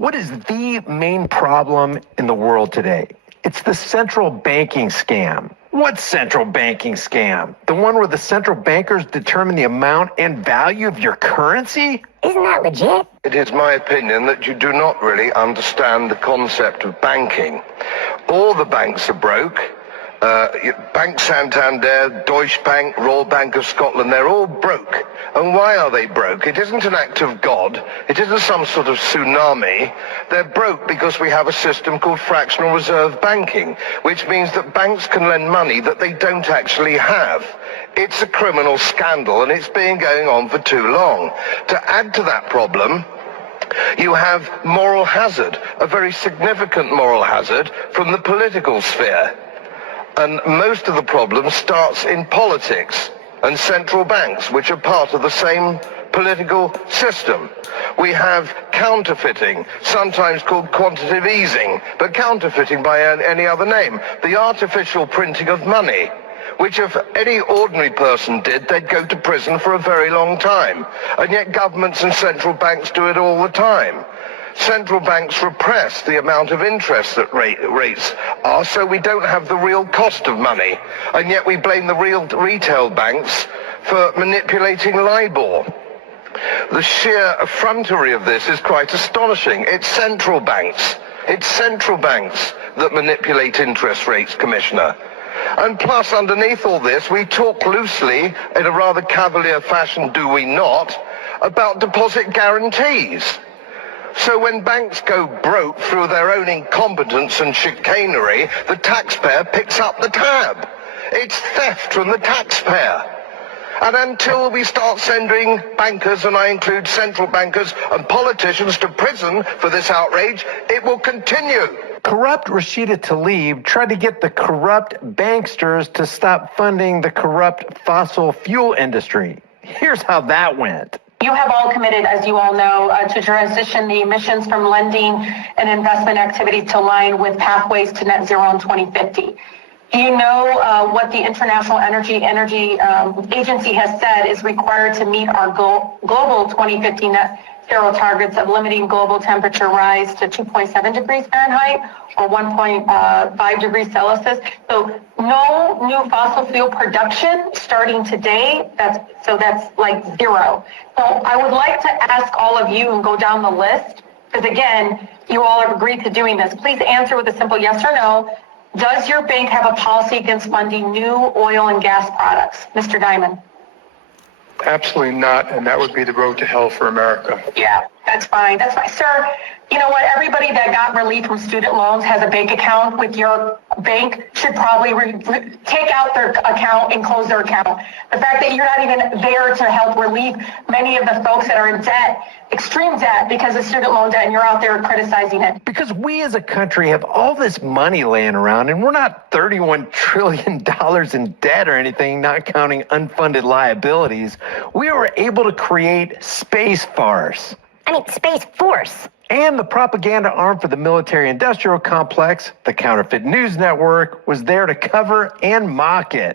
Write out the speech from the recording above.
What is the main problem in the world today? It's the central banking scam. What central banking scam? The one where the central bankers determine the amount and value of your currency? Isn't that legit? It is my opinion that you do not really understand the concept of banking. All the banks are broke. Bank Santander, Deutsche Bank, Royal Bank of Scotland, they're all broke. And why are they broke? It isn't an act of God. It isn't some sort of tsunami. They're broke because we have a system called fractional reserve banking, which means that banks can lend money that they don't actually have. It's a criminal scandal, and it's been going on for too long. To add to that problem, you have moral hazard, a very significant moral hazard from the political sphere. And most of the problem starts in politics and central banks, which are part of the same political system. We have counterfeiting, sometimes called quantitative easing, but counterfeiting by any other name. The artificial printing of money, which if any ordinary person did, they'd go to prison for a very long time. And yet governments and central banks do it all the time. Central banks repress the amount of interest that rates are, so we don't have the real cost of money. And yet we blame the real retail banks for manipulating LIBOR. The sheer effrontery of this is quite astonishing. It's central banks. It's central banks that manipulate interest rates, Commissioner. And plus, underneath all this, we talk loosely, in a rather cavalier fashion, do we not, about deposit guarantees. So when banks go broke through their own incompetence and chicanery, the taxpayer picks up the tab. It's theft from the taxpayer. And until we start sending bankers, and I include central bankers and politicians, to prison for this outrage, it will continue. Corrupt Rashida Tlaib tried to get the corrupt banksters to stop funding the corrupt fossil fuel industry. Here's how that went. You have all committed, as you all know, to transition the emissions from lending and investment activities to align with pathways to net zero in 2050. Do you know what the International Energy Agency has said is required to meet our global 2050 net zero targets of limiting global temperature rise to 2.7 degrees Fahrenheit or 1.5 degrees Celsius? So no new fossil fuel production starting today. That's like zero. So I would like to ask all of you and go down the list, because again, you all have agreed to doing this. Please answer with a simple yes or no. Does your bank have a policy against funding new oil and gas products? Mr. Diamond. Absolutely not, and that would be the road to hell for America. Yeah, that's fine. That's fine. Sir, you know what? Everybody that got relief from student loans has a bank account with your bank should probably take out their account and close their account. The fact that you're not even there to help relieve many of the folks that are in debt, extreme debt because of student loan debt, and you're out there criticizing it. Because we as a country have all this money laying around, and we're not $31 trillion in debt or anything, not counting unfunded liabilities. We were able to create Space Force. Space Force. And the propaganda arm for the military-industrial complex, the Counterfeit News Network, was there to cover and mock it.